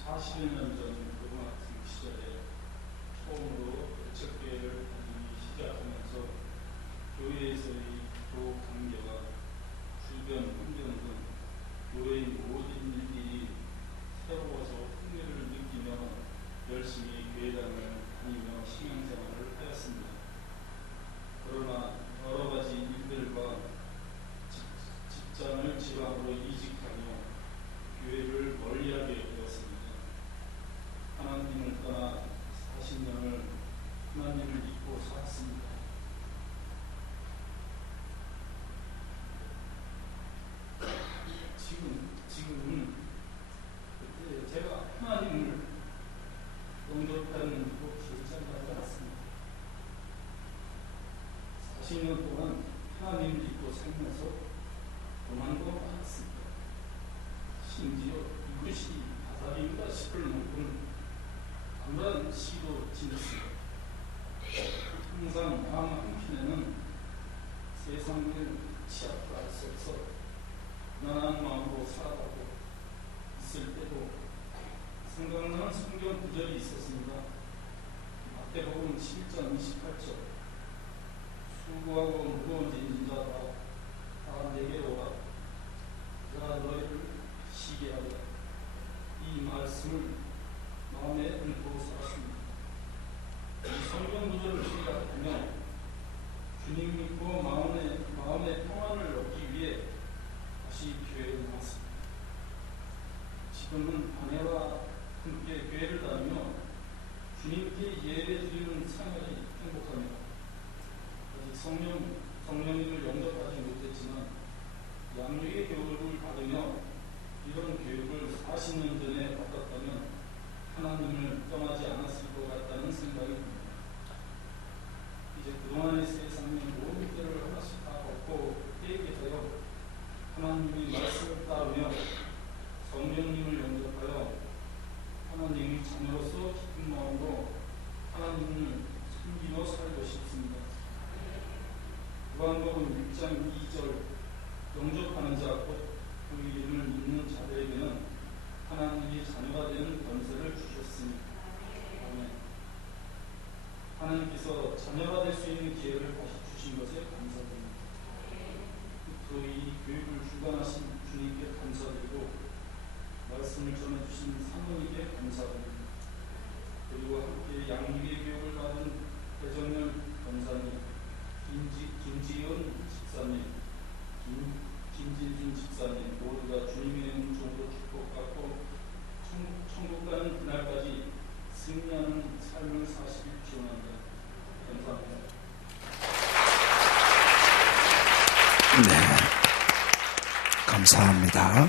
40여 년 전 고등학생 시절에 처음으로 개척교회를 다니기 시작하면서 교회에서의 교 관계와 주변 환경 등 교회의 모든 일들이 새로워서 흥미를 느끼며 열심히 교회당을 다니며 신앙생활을 하였습니다. 그러나 여러 가지 일들과 직장을 지방으로 이직하며 교회를 멀리하게 되었습니다. 하나님을 떠나 40년을 하나님을 잊고 살았습니다. 지금은 그때 제가 하나님을 영접하는 그 결정하지 않았습니다. 40년 동안 하나님을 잊고 살면서 고난도 많았습니다. 심지어 이것이 바다인가 싶을 만큼 암란 시도 지냈습니다. 항상 마음 한켠에는 세상을 치아할 수 없어 나난 마음으로 살아가고 있을 때도 생각나는 성경 구절이 있었습니다. 마태복음 7장 28절 수고하고 무거워진 자들아 다 내게로 오라 내가 너희를 쉬게 하리라. 이 말씀을 마음에 얹고 살았습니다. 이 성경 구절을 우리가 보면 주님 믿고 마음의 평안을 얻기 위해 다시 교회에 나왔습니다. 지금은 아내와 함께 교회를 다니며 주님께 예배 드리는 생활이 행복합니다. 아직 성령님을 영접하지 못했지만 양육의 교육을 받으며 이런 교육을 40년 전에 받았다면 하나님을 떠나지 않았을 것 같다는 생각이 듭니다. 이제 그동안의 세상의 모든 것들을 하나씩 다 벗고 회개하여 하나님의 말씀을 따르며 성령님을 영접하여 하나님의 자녀로서 기쁜 마음으로 하나님을 섬기며 살고 싶습니다. 요한복음 6장 2절 영접하는 자 곧 그 이름을 믿는 자들에게는 하나님의 자녀가 되는 권세를 주셨습니다. 아멘. 하나님께서 자녀가 될 수 있는 기회를 다시 주신 것에 감사드립니다. 또 이 교육을 주관하신 주님께 감사드리고 말씀을 전해주신 사모님께 감사드립니다. 그리고 함께 양육의 교육을 받은 대정열 권사님, 김지은 집사님, 김진준 집사님 모두가 주님의 은총으로 축복받고 천국 가는 그날까지 승리하는 삶을 사시길 기원합니다. 감사합니다. 네, 감사합니다.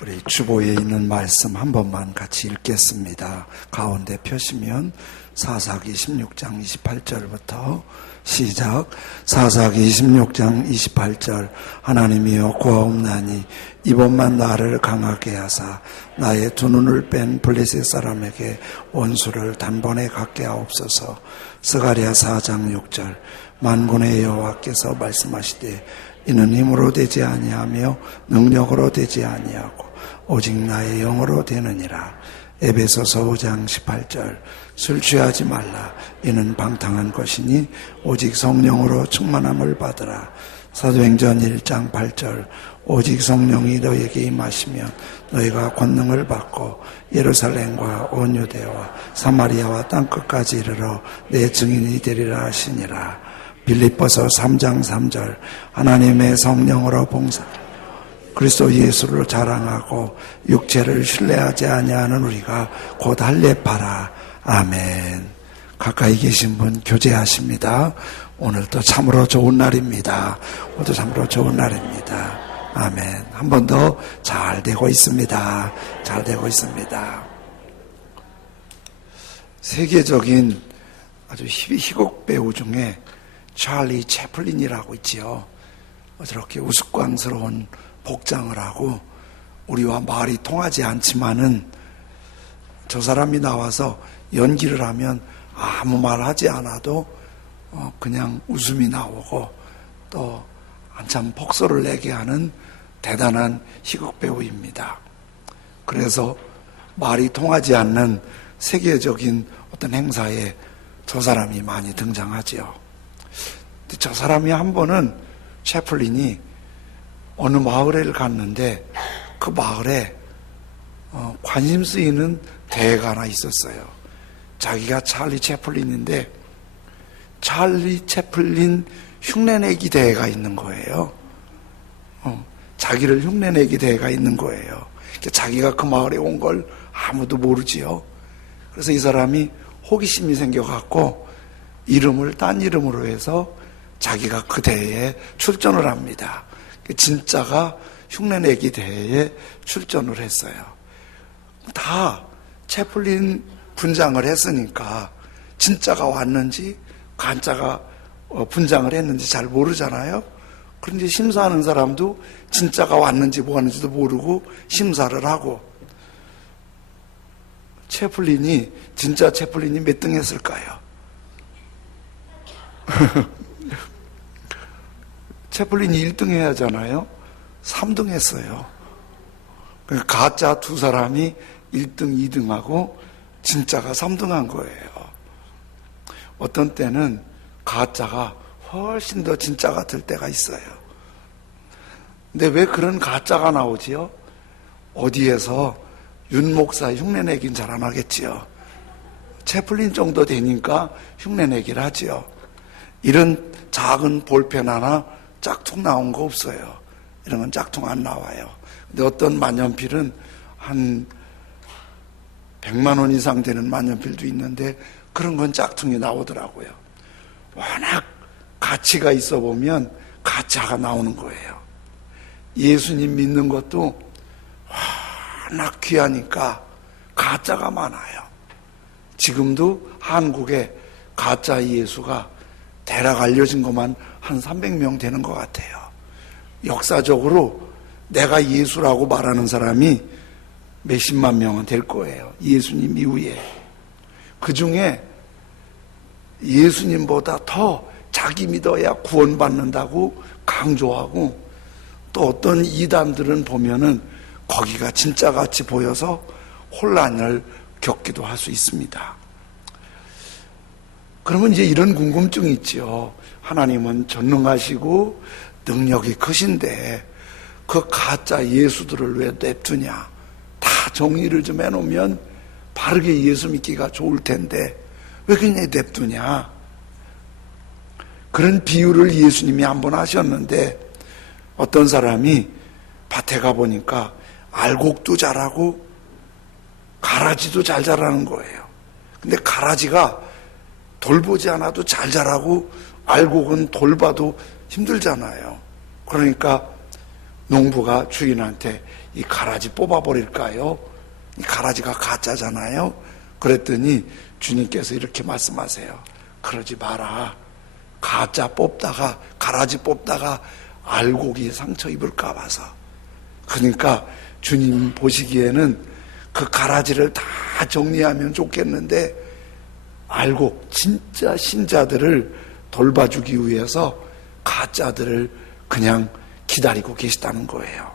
우리 주보에 있는 말씀 한 번만 같이 읽겠습니다. 가운데 펴시면 사사기 16장 28절부터 시작. 사사기 16장 28절 하나님이여 구하옵나니 이번만 나를 강하게 하사 나의 두 눈을 뺀 블레셋 사람에게 원수를 단번에 갖게 하옵소서. 스가랴 4장 6절 만군의 여호와께서 말씀하시되 이는 힘으로 되지 아니하며 능력으로 되지 아니하고 오직 나의 영으로 되느니라. 에베소서 5장 18절 술 취하지 말라. 이는 방탕한 것이니 오직 성령으로 충만함을 받으라. 사도행전 1장 8절 오직 성령이 너희에게 임하시면 너희가 권능을 받고 예루살렘과 온 유대와 사마리아와 땅끝까지 이르러 내 증인이 되리라 하시니라. 빌립보서 3장 3절 하나님의 성령으로 봉사 그리스도 예수를 자랑하고 육체를 신뢰하지 아니하는 우리가 곧 할례파라. 아멘. 가까이 계신 분 교제하십니다. 오늘도 참으로 좋은 날입니다. 오늘도 참으로 좋은 날입니다. 아멘. 한 번 더 잘 되고 있습니다. 잘 되고 있습니다. 세계적인 아주 희곡 배우 중에 찰리 채플린이라고 있지요. 저렇게 우스꽝스러운 복장을 하고 우리와 말이 통하지 않지만은 저 사람이 나와서 연기를 하면 아무 말 하지 않아도 그냥 웃음이 나오고 또 한참 폭소를 내게 하는 대단한 희극 배우입니다. 그래서 말이 통하지 않는 세계적인 어떤 행사에 저 사람이 많이 등장하지요. 근데 저 사람이 한 번은 채플린이 어느 마을에 갔는데 그 마을에 관심 쓰이는 대회가 하나 있었어요. 자기가 찰리 채플린인데 찰리 채플린 흉내내기 대회가 있는 거예요. 자기를 흉내내기 대회가 있는 거예요. 자기가 그 마을에 온 걸 아무도 모르지요. 그래서 이 사람이 호기심이 생겨갖고 이름을 딴 이름으로 해서 자기가 그 대회에 출전을 합니다. 진짜가 흉내내기 대회에 출전을 했어요. 다 채플린 분장을 했으니까 진짜가 왔는지 가짜가 분장을 했는지 잘 모르잖아요. 그런데 심사하는 사람도 진짜가 왔는지 뭐 하는지도 모르고 심사를 하고, 진짜 채플린이 몇 등 했을까요? 채플린이 1등 해야 하잖아요. 3등 했어요. 가짜 두 사람이 1등, 2등하고 진짜가 3등한 거예요. 어떤 때는 가짜가 훨씬 더 진짜 같을 때가 있어요. 근데 왜 그런 가짜가 나오지요? 어디에서 윤 목사 흉내내긴 잘 안 하겠지요. 채플린 정도 되니까 흉내내기를 하지요. 이런 작은 볼펜 하나 짝퉁 나온 거 없어요. 이런 건 짝퉁 안 나와요. 근데 어떤 만년필은 한 100만 원 이상 되는 만년필도 있는데 그런 건 짝퉁이 나오더라고요. 워낙 가치가 있어 보면 가짜가 나오는 거예요. 예수님 믿는 것도 워낙 귀하니까 가짜가 많아요. 지금도 한국에 가짜 예수가 대략 알려진 것만 한 300명 되는 것 같아요. 역사적으로 내가 예수라고 말하는 사람이 몇십만 명은 될 거예요. 예수님 이후에. 그 중에 예수님보다 더 자기 믿어야 구원받는다고 강조하고, 또 어떤 이단들은 보면은 거기가 진짜같이 보여서 혼란을 겪기도 할 수 있습니다. 그러면 이제 이런 궁금증이 있죠. 하나님은 전능하시고 능력이 크신데 그 가짜 예수들을 왜 냅두냐? 다 정리를 좀 해놓으면 바르게 예수 믿기가 좋을 텐데 왜 그냥 냅두냐? 그런 비유를 예수님이 한번 하셨는데, 어떤 사람이 밭에 가보니까 알곡도 자라고 가라지도 잘 자라는 거예요. 근데 가라지가 돌보지 않아도 잘 자라고 알곡은 돌봐도 힘들잖아요. 그러니까 농부가 주인한테 이 가라지 뽑아버릴까요? 이 가라지가 가짜잖아요. 그랬더니 주님께서 이렇게 말씀하세요. 그러지 마라. 가짜 뽑다가, 가라지 뽑다가 알곡이 상처 입을까 봐서. 그러니까 주님 보시기에는 그 가라지를 다 정리하면 좋겠는데 알곡, 진짜 신자들을 돌봐주기 위해서 가짜들을 그냥 기다리고 계시다는 거예요.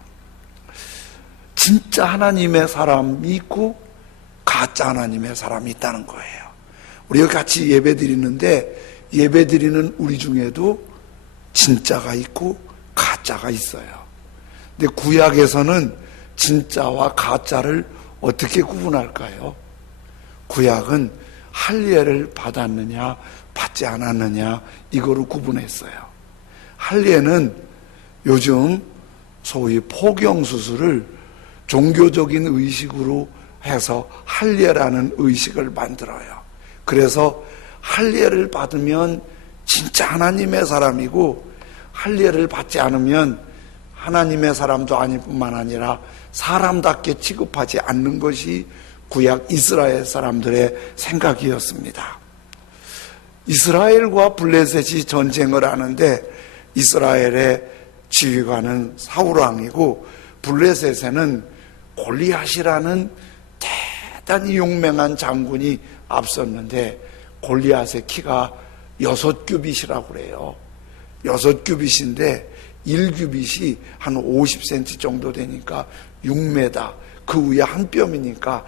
진짜 하나님의 사람이 있고 가짜 하나님의 사람이 있다는 거예요. 우리가 같이 예배 드리는데 예배 드리는 우리 중에도 진짜가 있고 가짜가 있어요. 근데 구약에서는 진짜와 가짜를 어떻게 구분할까요? 구약은 할례를 받았느냐 받지 않았느냐 이거로 구분했어요. 할례는 요즘 소위 포경수술을 종교적인 의식으로 해서 할례라는 의식을 만들어요. 그래서 할례를 받으면 진짜 하나님의 사람이고, 할례를 받지 않으면 하나님의 사람도 아닐 뿐만 아니라 사람답게 취급하지 않는 것이 구약 이스라엘 사람들의 생각이었습니다. 이스라엘과 블레셋이 전쟁을 하는데 이스라엘의 지휘관은 사울왕이고 블레셋에는 골리앗이라는 대단히 용맹한 장군이 앞섰는데 골리앗의 키가 6규빗이라고 그래요. 6규빗인데 1규빗이 한 50cm 정도 되니까 6m, 그 위에 한 뼘이니까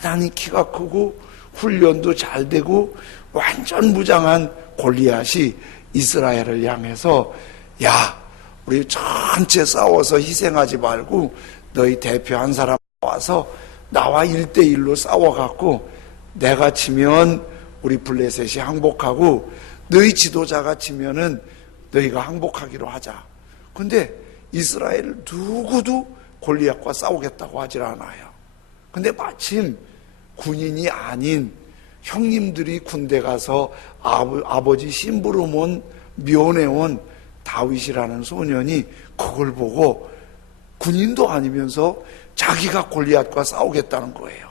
대단히 키가 크고 훈련도 잘 되고 완전 무장한 골리앗이 이스라엘을 향해서 야, 우리 전체 싸워서 희생하지 말고 너희 대표 한 사람 와서 나와 1대1로 싸워갖고 내가 지면 우리 블레셋이 항복하고 너희 지도자가 지면은 너희가 항복하기로 하자. 근데 이스라엘 누구도 골리앗과 싸우겠다고 하질 않아요. 근데 마침 군인이 아닌 형님들이 군대 가서 아버지 심부름온 면회온 다윗이라는 소년이 그걸 보고 군인도 아니면서 자기가 골리앗과 싸우겠다는 거예요.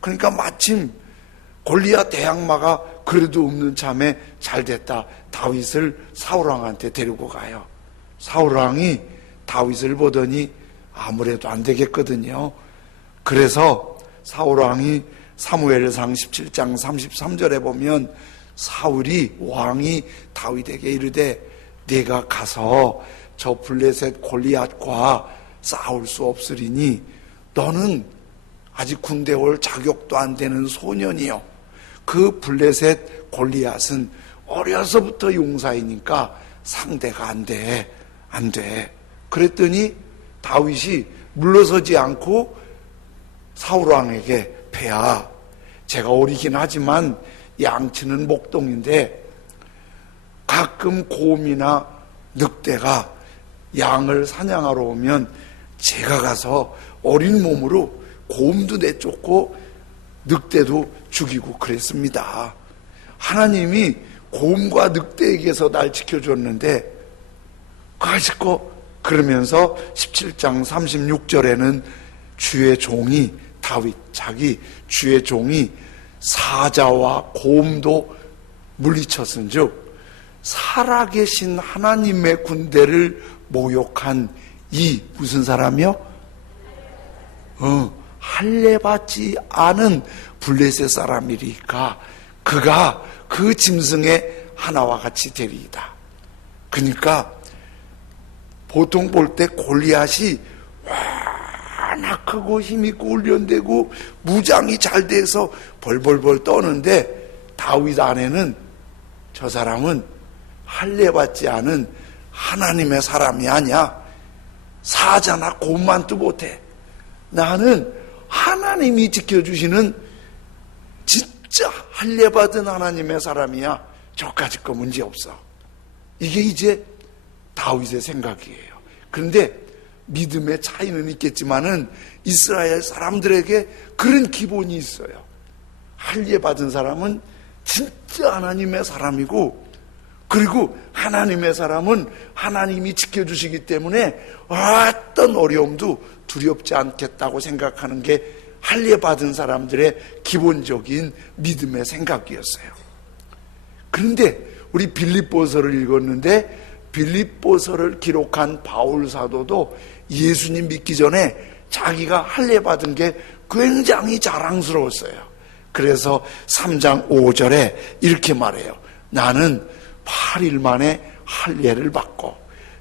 그러니까 마침 골리앗 대항마가 그래도 없는 참에 잘 됐다. 다윗을 사울왕한테 데리고 가요. 사울왕이 다윗을 보더니 아무래도 안 되겠거든요. 그래서 사울왕이 사무엘상 17장 33절에 보면 사울이 왕이 다윗에게 이르되 네가 가서 저 블레셋 골리앗과 싸울 수 없으리니 너는 아직 군대 올 자격도 안 되는 소년이요. 그 블레셋 골리앗은 어려서부터 용사이니까 상대가 안 돼. 그랬더니 다윗이 물러서지 않고 사울왕에게 폐하, 제가 어리긴 하지만 양치는 목동인데 가끔 곰이나 늑대가 양을 사냥하러 오면 제가 가서 어린 몸으로 곰도 내쫓고 늑대도 죽이고 그랬습니다. 하나님이 곰과 늑대에게서 날 지켜줬는데 가지고 그러면서 17장 36절에는 주의 종이 다윗 자기 주의 종이 사자와 곰도 물리쳤은즉 살아계신 하나님의 군대를 모욕한 이 무슨 사람이요? 할례받지 않은 블레셋 사람이리까 그가 그 짐승의 하나와 같이 되리이다. 그러니까 보통 볼 때 골리앗이 워낙 크고 힘있고 훈련되고 무장이 잘 돼서 벌벌벌 떠는데 다윗 안에는 저 사람은 할례받지 않은 하나님의 사람이 아니야. 사자나 곰만도 못해. 나는 하나님이 지켜주시는 진짜 할례받은 하나님의 사람이야. 저까짓 거 문제 없어. 이게 이제 다윗의 생각이에요. 그런데 믿음의 차이는 있겠지만은 이스라엘 사람들에게 그런 기본이 있어요. 할례받은 사람은 진짜 하나님의 사람이고, 그리고 하나님의 사람은 하나님이 지켜주시기 때문에 어떤 어려움도 두렵지 않겠다고 생각하는 게 할례받은 사람들의 기본적인 믿음의 생각이었어요. 그런데 우리 빌립보서를 읽었는데 빌립보서를 기록한 바울 사도도 예수님 믿기 전에 자기가 할례받은 게 굉장히 자랑스러웠어요. 그래서 3장 5절에 이렇게 말해요. 나는 8일 만에 할례를 받고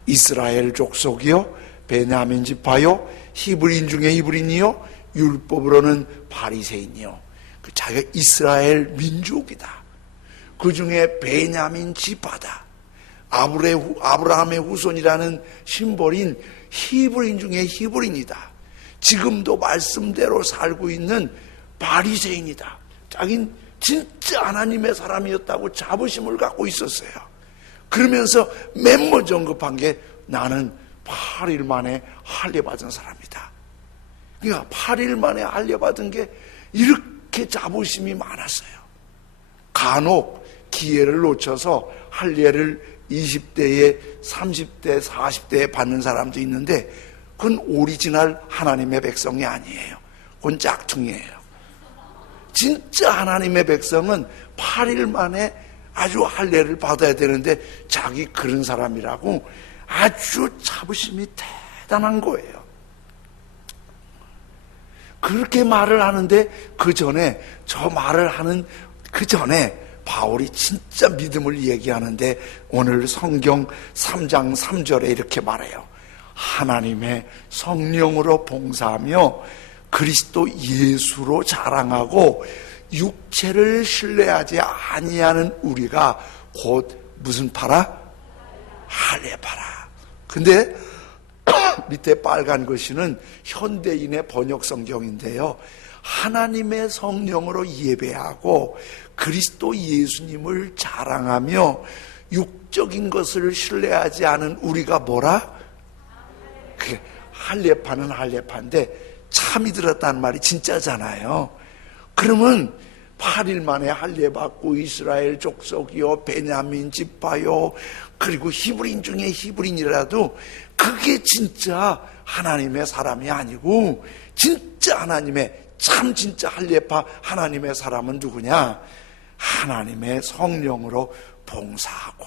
이스라엘 족속이요 베냐민 지파요 히브리인 중에 히브리인이요 율법으로는 바리새인이요. 자기가 이스라엘 민족이다. 그 중에 베냐민 지파다. 아브라함의 후손이라는 심벌인 히브리인 중에 히브리인이다. 지금도 말씀대로 살고 있는 바리새인이다. 자긴 진짜 하나님의 사람이었다고 자부심을 갖고 있었어요. 그러면서 맨 먼저 언급한 게 나는 8일 만에 할례받은 사람이다. 그러니까 8일 만에 할례받은 게 이렇게 자부심이 많았어요. 간혹 기회를 놓쳐서 할례를 20대에 30대 40대에 받는 사람도 있는데 그건 오리지널 하나님의 백성이 아니에요. 그건 짝퉁이에요. 진짜 하나님의 백성은 8일 만에 아주 할례를 받아야 되는데 자기 그런 사람이라고 아주 자부심이 대단한 거예요. 그렇게 말을 하는데 그 전에 저 말을 하는 그 전에 바울이 진짜 믿음을 얘기하는데 오늘 성경 3장 3절에 이렇게 말해요. 하나님의 성령으로 봉사하며 그리스도 예수로 자랑하고 육체를 신뢰하지 아니하는 우리가 곧 무슨 파라? 할례파라. 근데 밑에 빨간 글씨는 현대인의 번역 성경인데요, 하나님의 성령으로 예배하고 그리스도 예수님을 자랑하며 육적인 것을 신뢰하지 않은 우리가 뭐라? 그게 할례파는 할례파인데 참이 들었다는 말이 진짜잖아요. 그러면 8일 만에 할례 받고 이스라엘 족속이요, 베냐민 지파요, 그리고 히브리인 중에 히브리인이라도 그게 진짜 하나님의 사람이 아니고, 진짜 하나님의, 참 진짜 할례파 하나님의 사람은 누구냐? 하나님의 성령으로 봉사하고,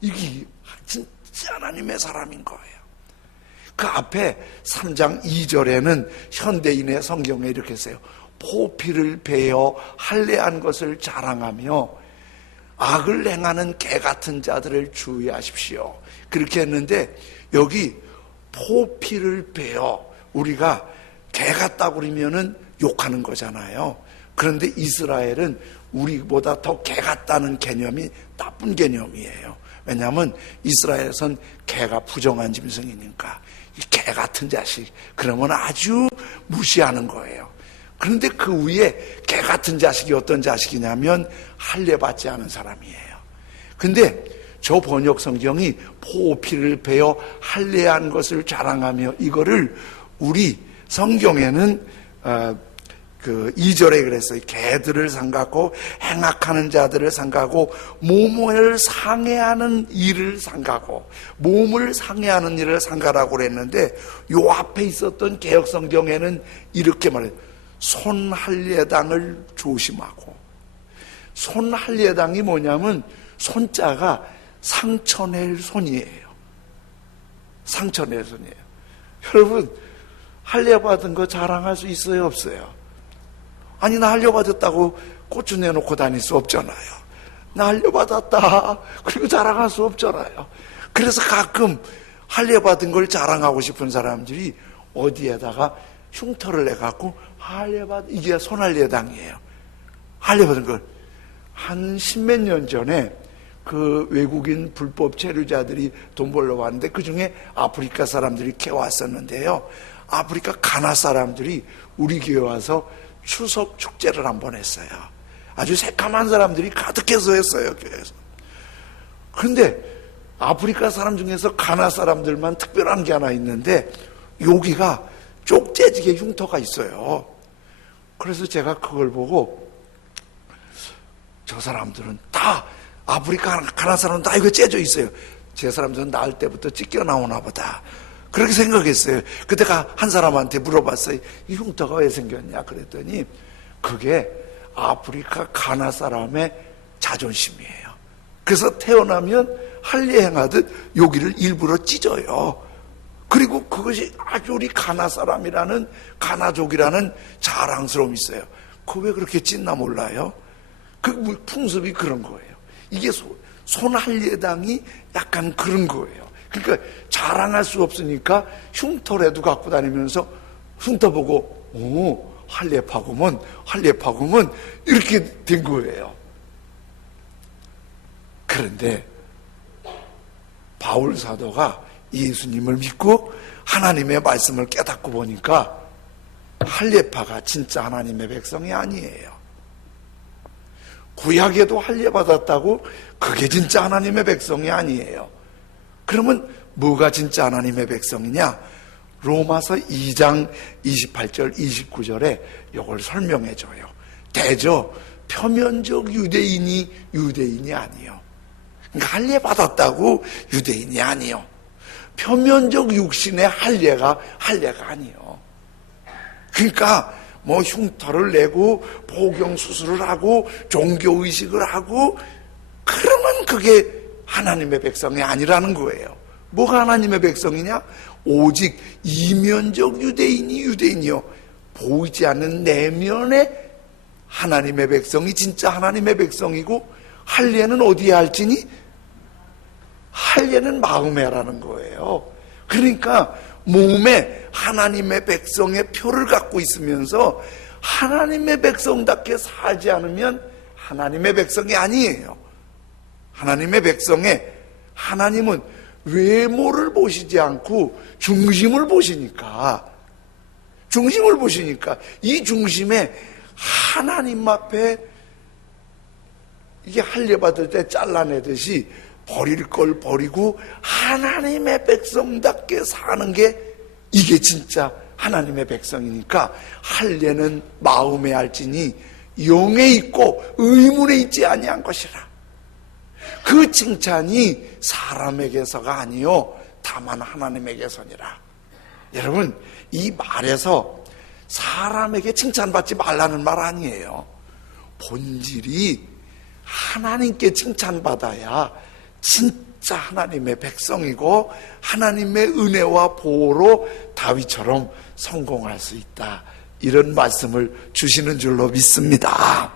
이게 진짜 하나님의 사람인 거예요. 그 앞에 3장 2절에는 현대인의 성경에 이렇게 써요. 포피를 베어 할례한 것을 자랑하며 악을 행하는 개 같은 자들을 주의하십시오. 그렇게 했는데, 여기 포피를 베어, 우리가 개 같다고 그러면은 욕하는 거잖아요. 그런데 이스라엘은 우리보다 더 개 같다는 개념이 나쁜 개념이에요. 왜냐하면 이스라엘에선 개가 부정한 짐승이니까, 이 개 같은 자식, 그러면 아주 무시하는 거예요. 그런데 그 위에 개 같은 자식이 어떤 자식이냐면 할례 받지 않은 사람이에요. 근데 저 번역 성경이 포피를 베어 할례한 것을 자랑하며, 이거를 우리 성경에는 그 2절에 그랬어요. 개들을 삼가고 행악하는 자들을 삼가고 몸을 상해하는 일을 삼가고, 몸을 상해하는 일을 삼가라고 그랬는데, 요 앞에 있었던 개역 성경에는 이렇게 말해요. 손할례당을 조심하고. 손할례당이 뭐냐면 손자가 상처낼 손이에요. 상처낼 손이에요. 여러분, 할례 받은 거 자랑할 수 있어요, 없어요? 아니, 나 할례 받았다고 고추 내놓고 다닐 수 없잖아요. 나 할례 받았다 그리고 자랑할 수 없잖아요. 그래서 가끔 할례 받은 걸 자랑하고 싶은 사람들이 어디에다가 흉터를 내갖고 할례 받, 이게 손할례당이에요. 할례 받은 걸 한 10몇 년 전에 그 외국인 불법 체류자들이 돈 벌러 왔는데, 그 중에 아프리카 사람들이 캐왔었는데요, 아프리카 가나 사람들이 우리 교회 와서 추석 축제를 한번 했어요. 아주 새까만 사람들이 가득해서 했어요, 교회에서. 그런데 아프리카 사람 중에서 가나 사람들만 특별한 게 하나 있는데, 여기가 쪽재지게 흉터가 있어요. 그래서 제가 그걸 보고, 저 사람들은 다 아프리카 가나 사람은 다 이거 째져 있어요. 제 사람들은 낳을 때부터 찢겨 나오나 보다, 그렇게 생각했어요. 그때가 한 사람한테 물어봤어요. 이 흉터가 왜 생겼냐 그랬더니, 그게 아프리카 가나 사람의 자존심이에요. 그래서 태어나면 할례 행하듯 여기를 일부러 찢어요. 그리고 그것이 아주 우리 가나 사람이라는, 가나족이라는 자랑스러움이 있어요. 그거 왜 그렇게 찢나 몰라요? 그 풍습이 그런 거예요. 이게 손할례당이 약간 그런 거예요. 그러니까 자랑할 수 없으니까 흉터라도 갖고 다니면서 흉터 보고, 오, 할례파구먼, 할례파구먼, 이렇게 된 거예요. 그런데 바울 사도가 예수님을 믿고 하나님의 말씀을 깨닫고 보니까 할례파가 진짜 하나님의 백성이 아니에요. 구약에도 할례 받았다고 그게 진짜 하나님의 백성이 아니에요. 그러면 뭐가 진짜 하나님의 백성이냐? 로마서 2장 28절 29절에 이걸 설명해 줘요. 대저 표면적 유대인이 아니요. 그러니까 할례 받았다고 유대인이 아니요. 표면적 육신의 할례가 아니요. 그러니까 뭐 흉터를 내고 복용 수술을 하고 종교의식을 하고 그러면 그게 하나님의 백성이 아니라는 거예요. 뭐가 하나님의 백성이냐? 오직 이면적 유대인이 유대인이요, 보이지 않는 내면의 하나님의 백성이 진짜 하나님의 백성이고, 할례는 어디에 할지니? 할례는 마음에 하라는 거예요. 그러니까 몸에 하나님의 백성의 표를 갖고 있으면서 하나님의 백성답게 살지 않으면 하나님의 백성이 아니에요. 하나님의 백성의 하나님은 외모를 보시지 않고 중심을 보시니까 이 중심에 하나님 앞에 이게 할례 받을 때 잘라내듯이 버릴 걸 버리고 하나님의 백성답게 사는 게 이게 진짜 하나님의 백성이니까 할례는 마음에 알지니 영에 있고 의문에 있지 아니한 것이라. 그 칭찬이 사람에게서가 아니요 다만 하나님에게서니라. 여러분, 이 말에서 사람에게 칭찬받지 말라는 말 아니에요. 본질이 하나님께 칭찬받아야 진짜 하나님의 백성이고 하나님의 은혜와 보호로 다윗처럼 성공할 수 있다, 이런 말씀을 주시는 줄로 믿습니다.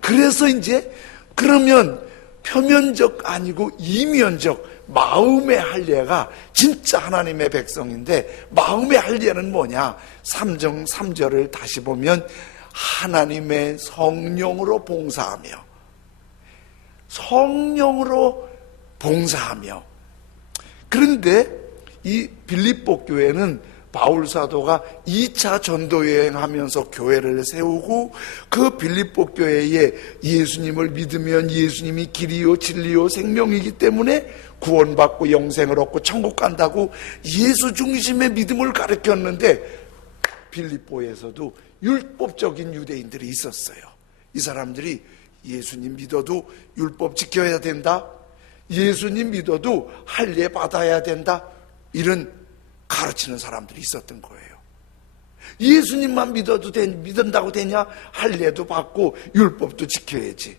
그래서 이제 그러면 표면적 아니고 이면적 마음의 할례가 진짜 하나님의 백성인데, 마음의 할례는 뭐냐? 3절을 다시 보면 하나님의 성령으로 봉사하며. 그런데 이 빌립보 교회는 바울 사도가 2차 전도 여행하면서 교회를 세우고 그 빌립보 교회에 예수님을 믿으면 예수님이 길이요 진리요 생명이기 때문에 구원받고 영생을 얻고 천국 간다고 예수 중심의 믿음을 가르쳤는데, 빌립보에서도 율법적인 유대인들이 있었어요. 이 사람들이 예수님 믿어도 율법 지켜야 된다, 예수님 믿어도 할례 받아야 된다, 이런 가르치는 사람들이 있었던 거예요. 예수님만 믿는다고 되냐? 할례도 받고 율법도 지켜야지.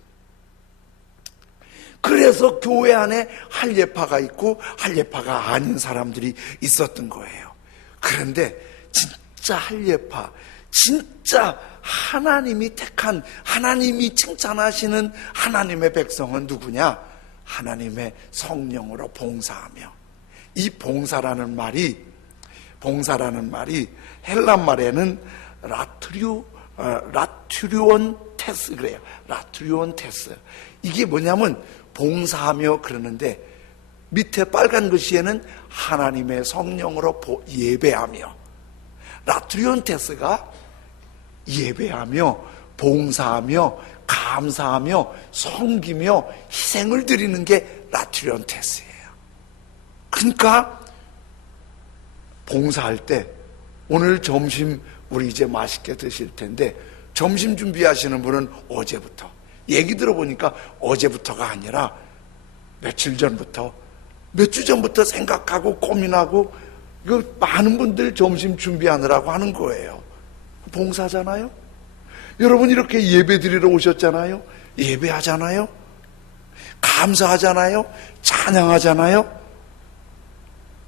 그래서 교회 안에 할례파가 있고 할례파가 아닌 사람들이 있었던 거예요. 그런데 진짜 할례파, 진짜 하나님이 택한, 하나님이 칭찬하시는 하나님의 백성은 누구냐? 하나님의 성령으로 봉사하며. 이 봉사라는 말이 헬라 말에는 라투리온 테스 그래요. 라투리온 테스. 이게 뭐냐면 봉사하며 그러는데, 밑에 빨간 글씨에는 하나님의 성령으로 예배하며. 라투리온 테스가 예배하며 봉사하며 감사하며 섬기며 희생을 드리는 게 라투리온 테스예요. 그러니까 봉사할 때, 오늘 점심 우리 이제 맛있게 드실 텐데 점심 준비하시는 분은 어제부터, 얘기 들어보니까 어제부터가 아니라 며칠 전부터, 몇 주 전부터 생각하고 고민하고, 이거 많은 분들 점심 준비하느라고 하는 거예요. 봉사잖아요. 여러분 이렇게 예배 드리러 오셨잖아요. 예배하잖아요. 감사하잖아요. 찬양하잖아요.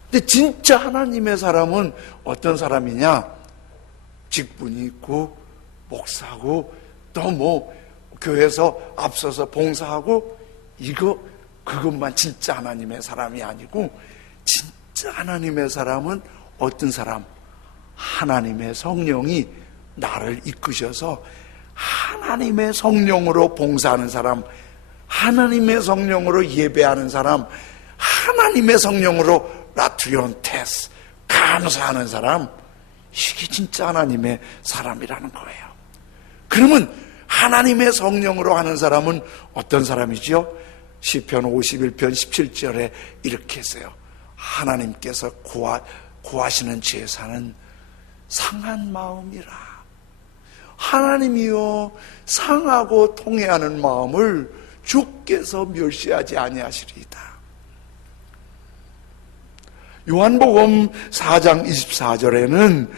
근데 진짜 하나님의 사람은 어떤 사람이냐? 직분이 있고 목사고 또 뭐 교회에서 앞서서 봉사하고, 그것만 진짜 하나님의 사람이 아니고, 진짜 하나님의 사람은 어떤 사람? 하나님의 성령이 나를 이끄셔서 하나님의 성령으로 봉사하는 사람, 하나님의 성령으로 예배하는 사람, 하나님의 성령으로 라투리온 테스 감사하는 사람, 이게 진짜 하나님의 사람이라는 거예요. 그러면 하나님의 성령으로 하는 사람은 어떤 사람이죠? 시편 51편 17절에 이렇게 했어요. 하나님께서 구하시는 제사는 상한 마음이라. 하나님이요 상하고 통회하는 마음을 주께서 멸시하지 아니하시리이다. 요한복음 4장 24절에는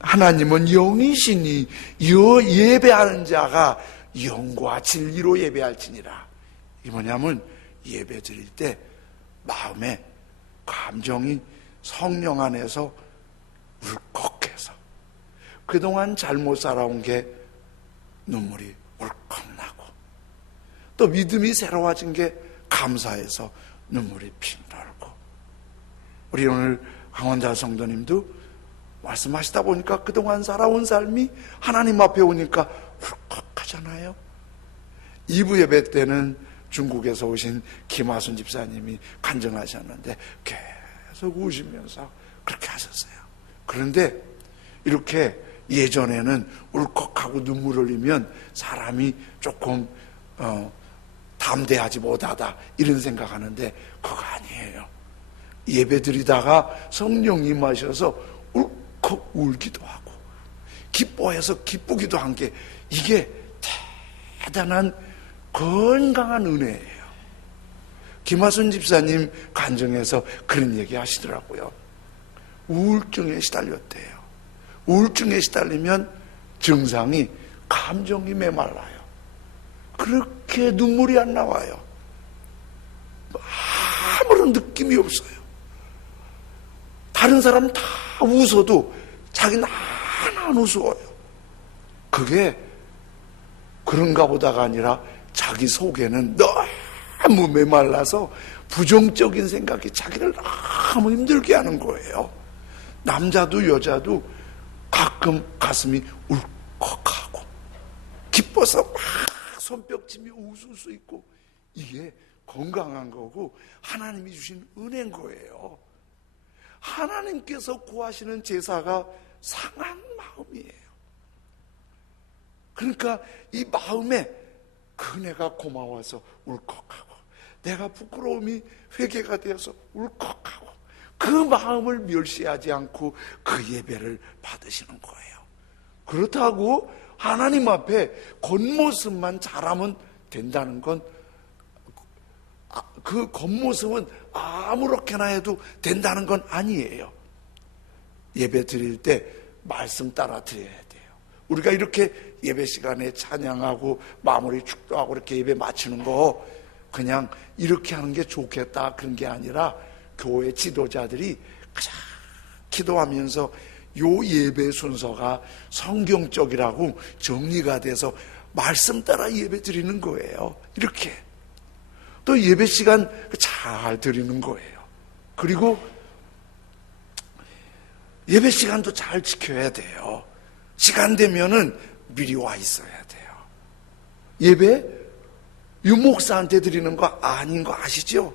하나님은 영이시니 예배하는 자가 영과 진리로 예배할지니라. 이 뭐냐면 예배 드릴 때 마음에 감정이 성령 안에서 울컥해서 그동안 잘못 살아온 게 눈물이 울컥나고, 또 믿음이 새로워진 게 감사해서 눈물이 핑 돌고, 우리 오늘 강원자 성도님도 말씀하시다 보니까 그동안 살아온 삶이 하나님 앞에 오니까 울컥하잖아요. 2부 예배 때는 중국에서 오신 김하순 집사님이 간증하셨는데 계속 우시면서 그렇게 하셨어요. 그런데 이렇게 예전에는 울컥하고 눈물 흘리면 사람이 조금 담대하지 못하다 이런 생각하는데 그거 아니에요. 예배드리다가 성령 임하셔서 울컥 울기도 하고 기뻐해서 기쁘기도 한 게 이게 대단한 건강한 은혜예요. 김하순 집사님 간증에서 그런 얘기 하시더라고요. 우울증에 시달렸대요. 우울증에 시달리면 증상이 감정이 메말라요. 그렇게 눈물이 안 나와요. 아무런 느낌이 없어요. 다른 사람 다 웃어도 자기는 하나 안 웃어요. 그게 그런가 보다가 아니라 자기 속에는 너무 메말라서 부정적인 생각이 자기를 너무 힘들게 하는 거예요. 남자도 여자도 가끔 가슴이 울컥하고 기뻐서 막 손뼉치며 웃을 수 있고 이게 건강한 거고 하나님이 주신 은혜인 거예요. 하나님께서 구하시는 제사가 상한 마음이에요. 그러니까 이 마음에 그 은혜가 고마워서 울컥하고 내가 부끄러움이 회개가 되어서 울컥하고 그 마음을 멸시하지 않고 그 예배를 받으시는 거예요. 그렇다고 하나님 앞에 겉모습만 잘하면 된다는 건 그 겉모습은 아무렇게나 해도 된다는 건 아니에요. 예배 드릴 때 말씀 따라 드려야 돼요. 우리가 이렇게 예배 시간에 찬양하고 마무리 축도하고 이렇게 예배 마치는 거 그냥 이렇게 하는 게 좋겠다 그런 게 아니라 교회 지도자들이 가장 기도하면서 요 예배 순서가 성경적이라고 정리가 돼서 말씀 따라 예배 드리는 거예요. 이렇게 또 예배 시간 잘 드리는 거예요. 그리고 예배 시간도 잘 지켜야 돼요. 시간 되면은 미리 와 있어야 돼요. 예배 유목사한테 드리는 거 아닌 거 아시죠?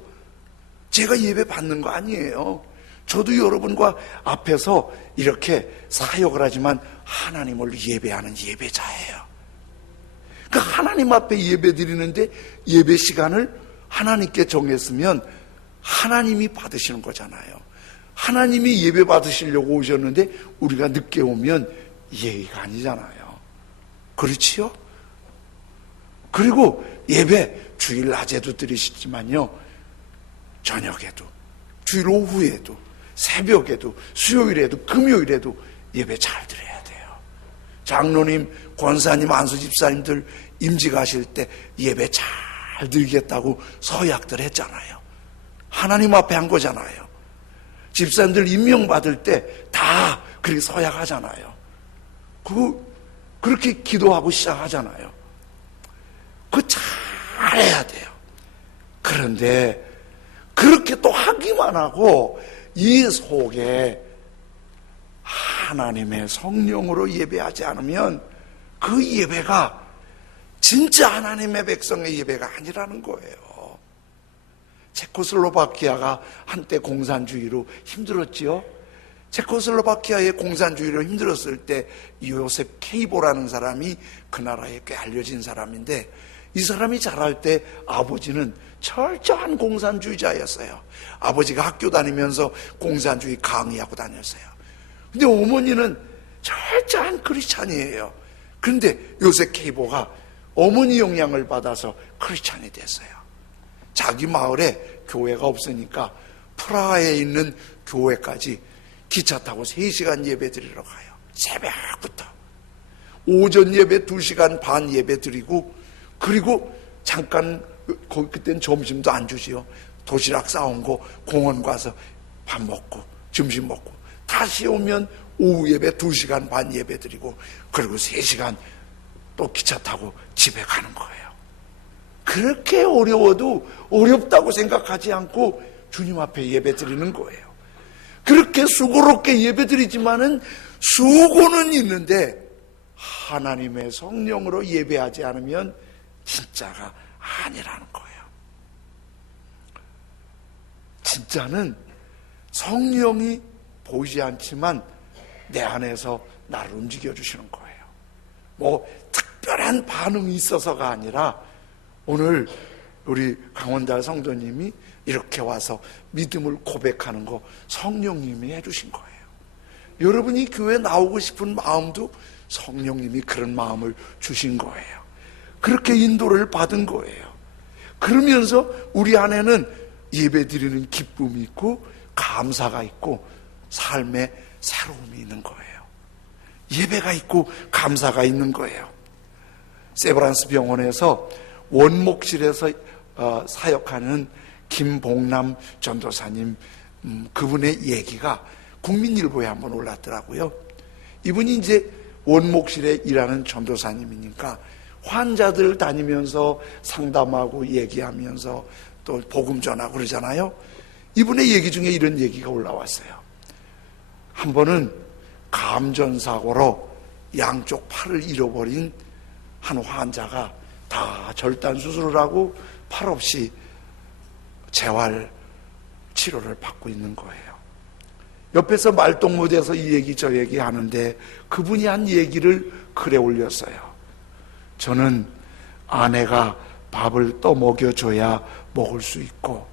제가 예배 받는 거 아니에요. 저도 여러분과 앞에서 이렇게 사역을 하지만 하나님을 예배하는 예배자예요. 그러니까 하나님 앞에 예배 드리는데 예배 시간을 하나님께 정했으면 하나님이 받으시는 거잖아요. 하나님이 예배 받으시려고 오셨는데 우리가 늦게 오면 예의가 아니잖아요. 그렇지요? 그리고 예배 주일 낮에도 드리시지만요, 저녁에도, 주일 오후에도, 새벽에도, 수요일에도, 금요일에도 예배 잘 드려야 돼요. 장로님, 권사님, 안수집사님들 임직 하실 때 예배 잘 드리겠다고 서약들 했잖아요. 하나님 앞에 한 거잖아요. 집사님들 임명받을 때 다 그렇게 서약하잖아요. 그렇게 기도하고 시작하잖아요. 그거 잘해야 돼요. 그런데 그렇게 또 하기만 하고 이 속에 하나님의 성령으로 예배하지 않으면 그 예배가 진짜 하나님의 백성의 예배가 아니라는 거예요. 체코슬로바키아가 한때 공산주의로 힘들었지요. 체코슬로바키아의 공산주의로 힘들었을 때 요셉 케이보라는 사람이 그 나라에 꽤 알려진 사람인데 이 사람이 자랄 때 아버지는 철저한 공산주의자였어요. 아버지가 학교 다니면서 공산주의 강의하고 다녔어요. 근데 어머니는 철저한 크리스찬이에요. 그런데 요셉 케이보가 어머니 영향을 받아서 크리스찬이 됐어요. 자기 마을에 교회가 없으니까 프라하에 있는 교회까지 기차 타고 3시간 예배 드리러 가요. 새벽부터. 오전 예배 2시간 반 예배 드리고 그리고 잠깐 그땐 점심도 안 주지요. 도시락 싸온 거 공원 가서 밥 먹고 점심 먹고 다시 오면 오후 예배 2시간 반 예배 드리고 그리고 3시간 또 기차 타고 집에 가는 거예요. 그렇게 어려워도 어렵다고 생각하지 않고 주님 앞에 예배 드리는 거예요. 그렇게 수고롭게 예배드리지만은 수고는 있는데 하나님의 성령으로 예배하지 않으면 진짜가 아니라는 거예요. 진짜는 성령이 보이지 않지만 내 안에서 나를 움직여 주시는 거예요. 뭐 특별한 반응이 있어서가 아니라 오늘 우리 강원달 성도님이 이렇게 와서 믿음을 고백하는 거 성령님이 해주신 거예요. 여러분이 교회 나오고 싶은 마음도 성령님이 그런 마음을 주신 거예요. 그렇게 인도를 받은 거예요. 그러면서 우리 안에는 예배드리는 기쁨이 있고 감사가 있고 삶의 새로움이 있는 거예요. 예배가 있고 감사가 있는 거예요. 세브란스 병원에서 원목실에서 사역하는 김봉남 전도사님, 그분의 얘기가 국민일보에 한번 올랐더라고요. 이분이 이제 원목실에 일하는 전도사님이니까 환자들 다니면서 상담하고 얘기하면서 또 복음 전하고 그러잖아요. 이분의 얘기 중에 이런 얘기가 올라왔어요. 한 번은 감전사고로 양쪽 팔을 잃어버린 한 환자가 다 절단 수술을 하고 팔 없이 재활 치료를 받고 있는 거예요. 옆에서 말동 못해서 이 얘기 저 얘기 하는데 그분이 한 얘기를 글에 올렸어요. 저는 아내가 밥을 떠먹여줘야 먹을 수 있고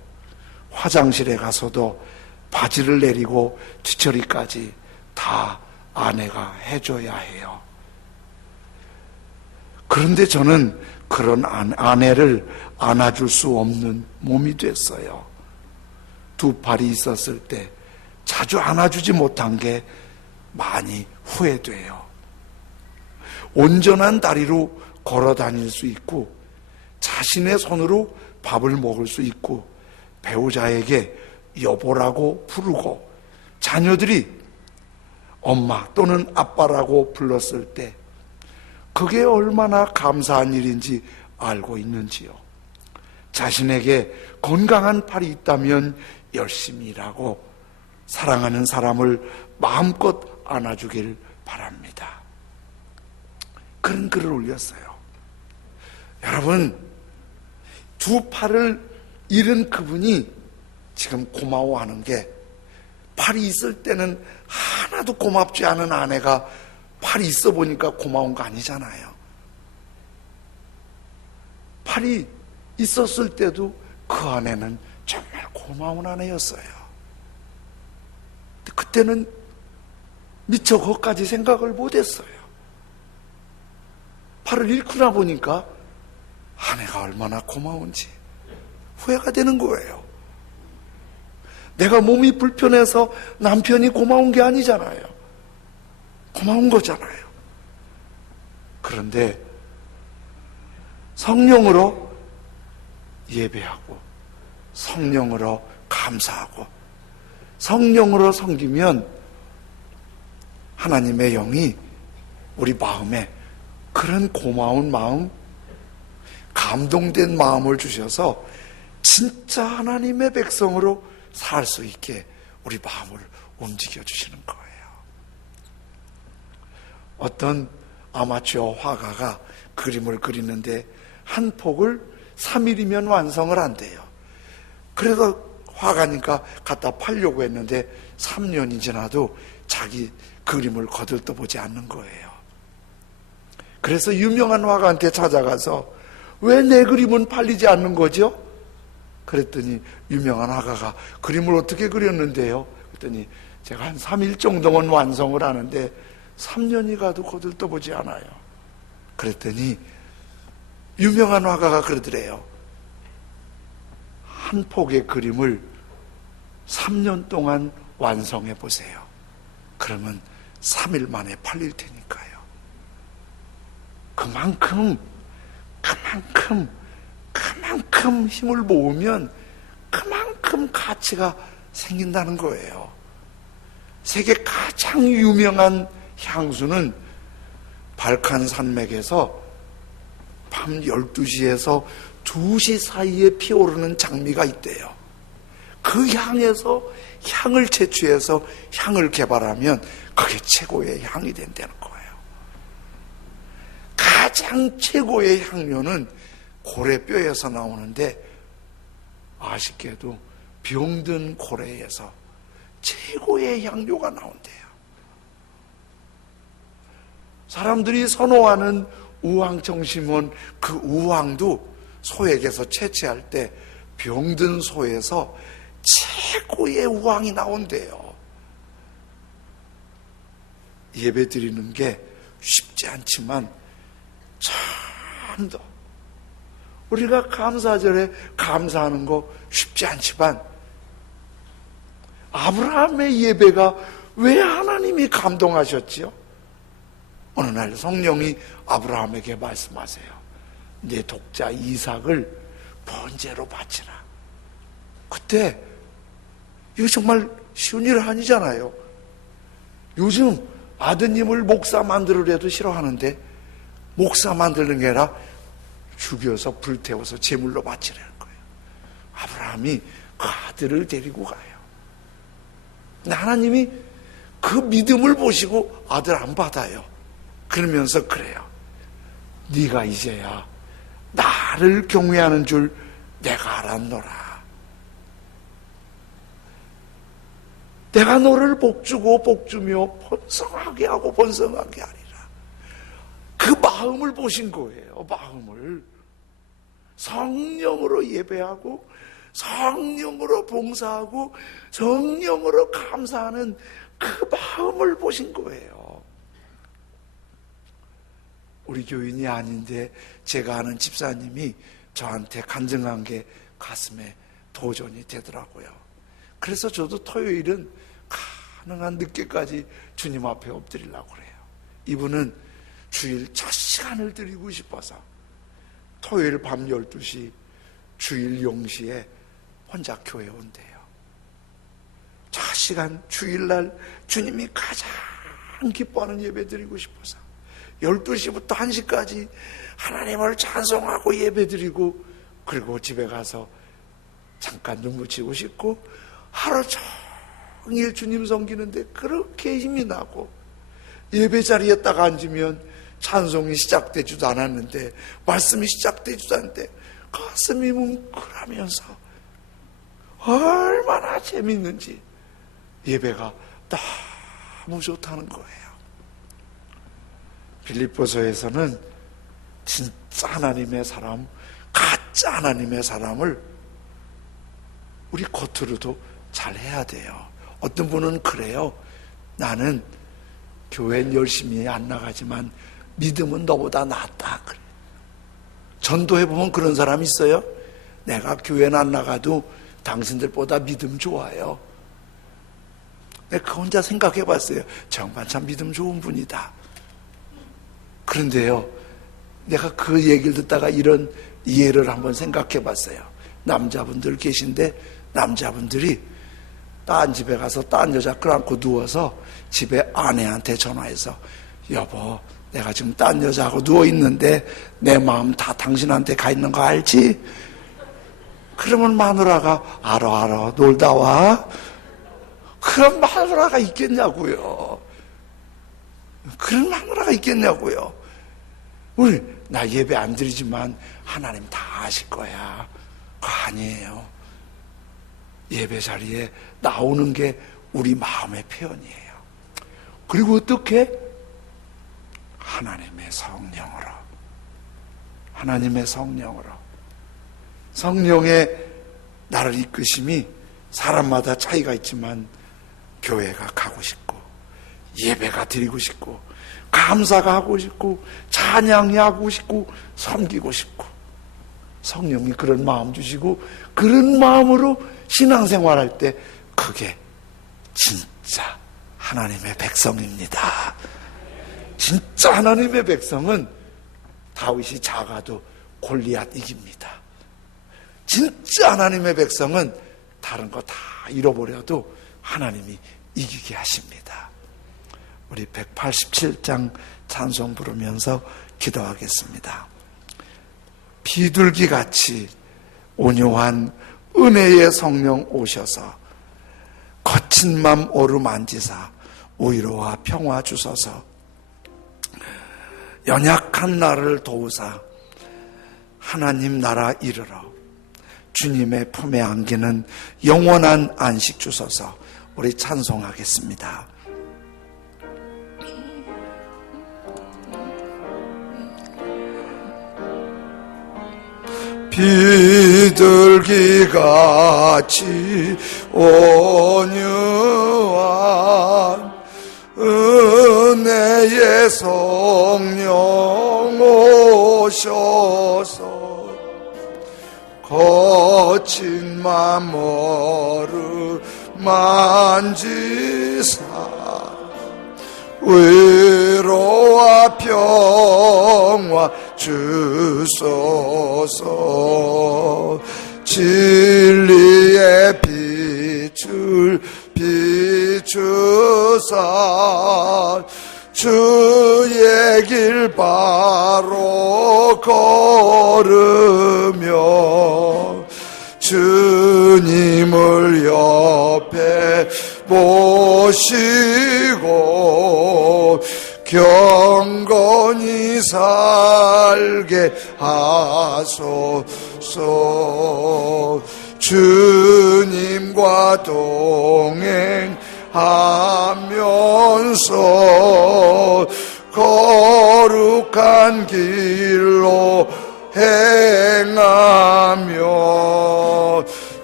화장실에 가서도 바지를 내리고 뒤처리까지 다 아내가 해줘야 해요. 그런데 저는 그런 아내를 안아줄 수 없는 몸이 됐어요. 두 팔이 있었을 때 자주 안아주지 못한 게 많이 후회돼요. 온전한 다리로 걸어 다닐 수 있고 자신의 손으로 밥을 먹을 수 있고 배우자에게 여보라고 부르고 자녀들이 엄마 또는 아빠라고 불렀을 때 그게 얼마나 감사한 일인지 알고 있는지요. 자신에게 건강한 팔이 있다면 열심히 일하고 사랑하는 사람을 마음껏 안아주길 바랍니다. 그런 글을 올렸어요. 여러분, 두 팔을 잃은 그분이 지금 고마워하는 게 팔이 있을 때는 하나도 고맙지 않은 아내가 팔이 있어 보니까 고마운 거 아니잖아요. 팔이 있었을 때도 그 아내는 정말 고마운 아내였어요. 그때는 미처 그것까지 생각을 못했어요. 팔을 잃고 나 보니까 아내가 얼마나 고마운지 후회가 되는 거예요. 내가 몸이 불편해서 남편이 고마운 게 아니잖아요. 고마운 거잖아요. 그런데 성령으로 예배하고 성령으로 감사하고 성령으로 섬기면 하나님의 영이 우리 마음에 그런 고마운 마음, 감동된 마음을 주셔서 진짜 하나님의 백성으로 살 수 있게 우리 마음을 움직여 주시는 거예요. 어떤 아마추어 화가가 그림을 그리는데 한 폭을 3일이면 완성을 한대요. 그래서 화가니까 갖다 팔려고 했는데 3년이 지나도 자기 그림을 거들떠보지 않는 거예요. 그래서 유명한 화가한테 찾아가서 왜 내 그림은 팔리지 않는 거죠? 그랬더니 유명한 화가가 그림을 어떻게 그렸는데요? 그랬더니 제가 한 3일 정도면 완성을 하는데 3년이 가도 거들떠보지 않아요. 그랬더니 유명한 화가가 그러더래요. 한 폭의 그림을 3년 동안 완성해 보세요. 그러면 3일 만에 팔릴 테니까요. 그만큼 힘을 모으면 그만큼 가치가 생긴다는 거예요. 세계 가장 유명한 향수는 발칸 산맥에서 밤 12시에서 2시 사이에 피어오르는 장미가 있대요. 그 향에서 향을 채취해서 향을 개발하면 그게 최고의 향이 된다는 거예요. 가장 최고의 향료는 고래뼈에서 나오는데 아쉽게도 병든 고래에서 최고의 향료가 나온대요. 사람들이 선호하는 우황청심은 그 우황도 소에게서 채취할 때 병든 소에서 최고의 우황이 나온대요. 예배 드리는 게 쉽지 않지만 참 더 우리가 감사절에 감사하는 거 쉽지 않지만 아브라함의 예배가 왜 하나님이 감동하셨지요? 어느 날 성령이 아브라함에게 말씀하세요. 내 독자 이삭을 번제로 바치라. 그때 이거 정말 쉬운 일 아니잖아요. 요즘 아드님을 목사 만들으려도 싫어하는데 목사 만드는 게 아니라 죽여서 불태워서 제물로 바치라는 거예요. 아브라함이 그 아들을 데리고 가요. 근데 하나님이 그 믿음을 보시고 아들 안 받아요. 그러면서 그래요. 네가 이제야 나를 경외하는 줄 내가 알았노라. 내가 너를 복주고 복주며 번성하게 하고 번성하게 하리라. 그 마음을 보신 거예요. 마음을 성령으로 예배하고 성령으로 봉사하고 성령으로 감사하는 그 마음을 보신 거예요. 우리 교인이 아닌데 제가 아는 집사님이 저한테 간증한 게 가슴에 도전이 되더라고요. 그래서 저도 토요일은 가능한 늦게까지 주님 앞에 엎드리려고 그래요. 이분은 주일 첫 시간을 드리고 싶어서 토요일 밤 12시 주일 0시에 혼자 교회에 온대요. 첫 시간 주일날 주님이 가장 기뻐하는 예배 드리고 싶어서 12시부터 1시까지 하나님을 찬송하고 예배 드리고 그리고 집에 가서 잠깐 눈 붙이고 싶고 하루 종일 주님 섬기는데 그렇게 힘이 나고 예배 자리에 딱 앉으면 찬송이 시작되지도 않았는데 말씀이 시작되지도 않는데 가슴이 뭉클하면서 얼마나 재밌는지 예배가 너무 좋다는 거예요. 빌립보서에서는 진짜 하나님의 사람, 가짜 하나님의 사람을 우리 겉으로도 잘 해야 돼요. 어떤 분은 그래요. 나는 교회는 열심히 안 나가지만 믿음은 너보다 낫다. 그래. 전도해보면 그런 사람 있어요. 내가 교회는 안 나가도 당신들보다 믿음 좋아요. 내가 그 혼자 생각해봤어요. 정말 참 믿음 좋은 분이다. 그런데요, 내가 그 얘기를 듣다가 이런 이해를 한번 생각해봤어요. 남자분들 계신데 남자분들이 딴 집에 가서 딴 여자 끌어안고 누워서 집에 아내한테 전화해서 여보 내가 지금 딴 여자하고 누워있는데 내 마음 다 당신한테 가 있는 거 알지? 그러면 마누라가 알아 놀다 와. 그런 마누라가 있겠냐고요. 그런 마누라가 있겠냐고요. 우리 나 예배 안 드리지만 하나님 다 아실 거야. 그거 아니에요. 예배 자리에 나오는 게 우리 마음의 표현이에요. 그리고 어떻게? 하나님의 성령으로. 하나님의 성령으로. 성령의 나를 이끄심이 사람마다 차이가 있지만 교회가 가고 싶고 예배가 드리고 싶고 감사가 하고 싶고 찬양이 하고 싶고 섬기고 싶고 성령이 그런 마음 주시고 그런 마음으로 신앙생활할 때 그게 진짜 하나님의 백성입니다. 진짜 하나님의 백성은 다윗이 작아도 골리앗 이깁니다. 진짜 하나님의 백성은 다른 거 다 잃어버려도 하나님이 이기게 하십니다. 우리 187장 찬송 부르면서 기도하겠습니다. 비둘기같이 온유한 은혜의 성령 오셔서 거친 맘 오르만지사 위로와 평화 주소서. 연약한 나를 도우사 하나님 나라 이르러 주님의 품에 안기는 영원한 안식 주소서. 우리 찬송하겠습니다. 비둘기같이 온유한 은혜의 성령 오셔서 거친 맘 오르만지사 위로와 평화 주소서. 진리의 빛을 비추사 주의 길 바로 걸으며 주님을 옆에 모시고 경건히 살게 하소서. 주님과 동행하면서 거룩한 길로 행하며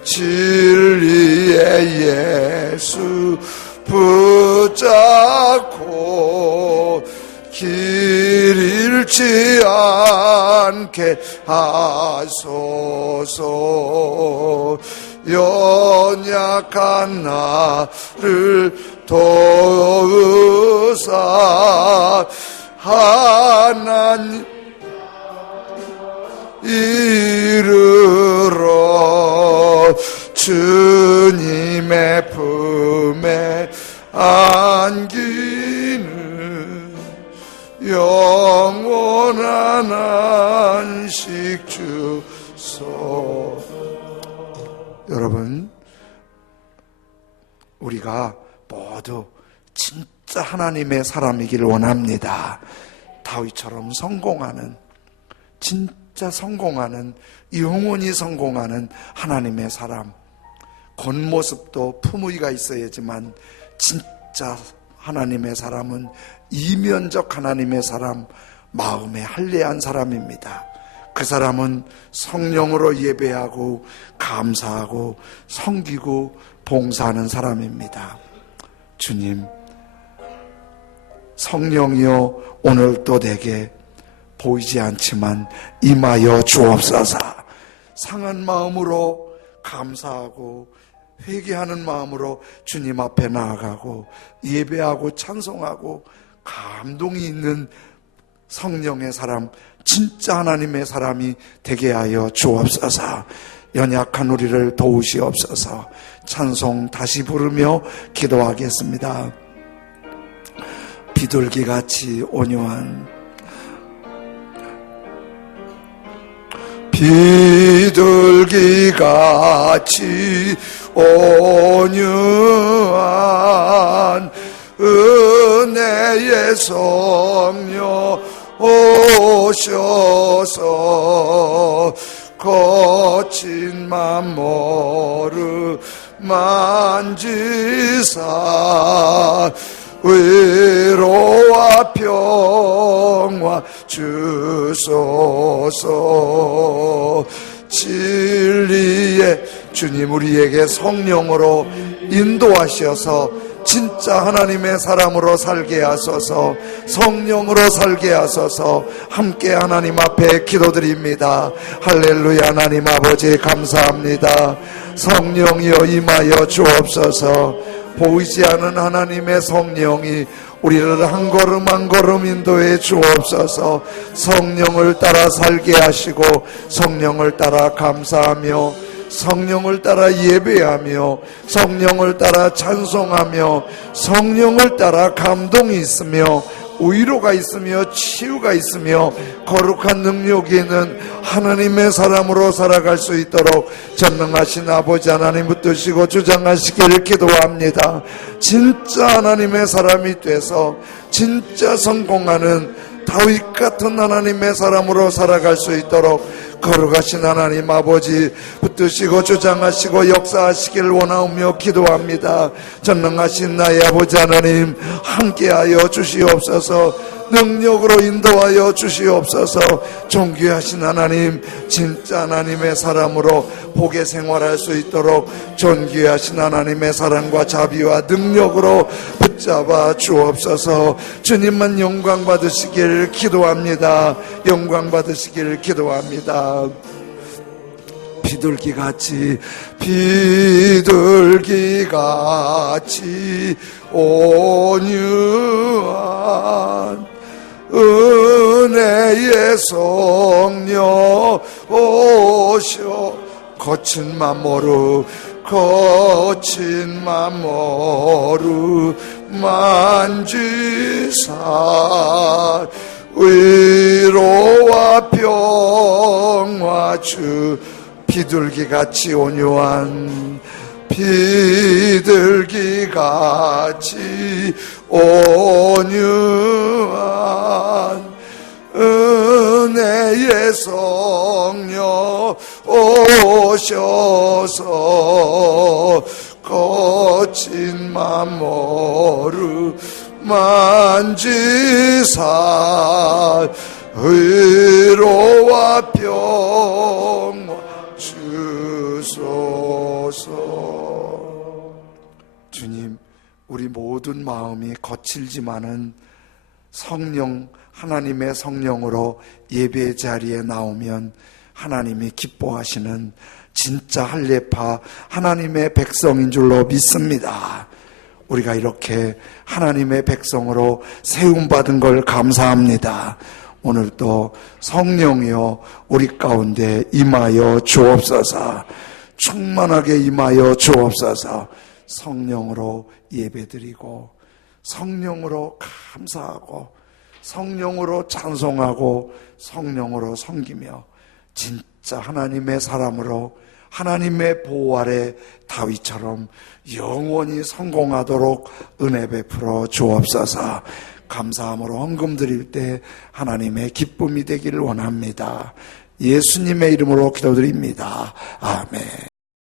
진리의 예수 붙잡고 길 잃지 않게 하소서. 연약한 나를 도우사 하나님 이르러 주님의 품에 안기는 영원한 안식 주소. 여러분, 우리가 모두 진짜 하나님의 사람이길 원합니다. 다윗처럼 성공하는, 진짜 성공하는, 영원히 성공하는 하나님의 사람. 겉모습도 품위가 있어야지만 진짜 하나님의 사람은 이면적 하나님의 사람, 마음에 할례한 사람입니다. 그 사람은 성령으로 예배하고 감사하고 섬기고 봉사하는 사람입니다. 주님, 성령이여 오늘도 내게 보이지 않지만 임하여 주옵소서. 상한 마음으로 감사하고 회개하는 마음으로 주님 앞에 나아가고 예배하고 찬송하고 감동이 있는 성령의 사람, 진짜 하나님의 사람이 되게 하여 주옵소서. 연약한 우리를 도우시옵소서. 찬송 다시 부르며 기도하겠습니다. 비둘기같이 온유한, 비둘기같이 온유한 은혜의 성령 오셔서 거친 맘 오르만지사 위로와 평화 주소서. 진리의 주님, 우리에게 성령으로 인도하셔서 진짜 하나님의 사람으로 살게 하소서. 성령으로 살게 하소서. 함께 하나님 앞에 기도드립니다. 할렐루야. 하나님 아버지 감사합니다. 성령이여 임하여 주옵소서. 보이지 않는 하나님의 성령이 우리를 한 걸음 한 걸음 인도해 주옵소서. 성령을 따라 살게 하시고 성령을 따라 감사하며 성령을 따라 예배하며 성령을 따라 찬송하며 성령을 따라 감동이 있으며 위로가 있으며 치유가 있으며 거룩한 능력이 있는 하나님의 사람으로 살아갈 수 있도록 전능하신 아버지 하나님 붙드시고 주장하시기를 기도합니다. 진짜 하나님의 사람이 돼서 진짜 성공하는 다윗 같은 하나님의 사람으로 살아갈 수 있도록 거룩하신 하나님 아버지 붙드시고 주장하시고 역사하시길 원하오며 기도합니다. 전능하신 나의 아버지 하나님 함께하여 주시옵소서. 능력으로 인도하여 주시옵소서. 존귀하신 하나님 진짜 하나님의 사람으로 복의 생활할 수 있도록 존귀하신 하나님의 사랑과 자비와 능력으로 붙잡아 주옵소서. 주님만 영광 받으시길 기도합니다. 영광 받으시길 기도합니다. 비둘기같이 온유한 은혜의 성령 오셔 거친 맘모르 만지사 위로와 평화 주 비둘기같이 온유한 비둘기같이 온유한 은혜의 성령 오셔서 거친 맘모르 만지사 위로와 평화 주소서. 주님, 우리 모든 마음이 거칠지만은 성령, 하나님의 성령으로 예배 자리에 나오면 하나님이 기뻐하시는 진짜 할례파 하나님의 백성인 줄로 믿습니다. 우리가 이렇게 하나님의 백성으로 세움받은 걸 감사합니다. 오늘도 성령이여 우리 가운데 임하여 주옵소서. 충만하게 임하여 주옵소서. 성령으로 예배드리고 성령으로 감사하고 성령으로 찬송하고 성령으로 섬기며 진짜 하나님의 사람으로 하나님의 보호 아래 다윗처럼 영원히 성공하도록 은혜 베풀어 주옵소서. 감사함으로 헌금 드릴 때 하나님의 기쁨이 되기를 원합니다. 예수님의 이름으로 기도드립니다. 아멘.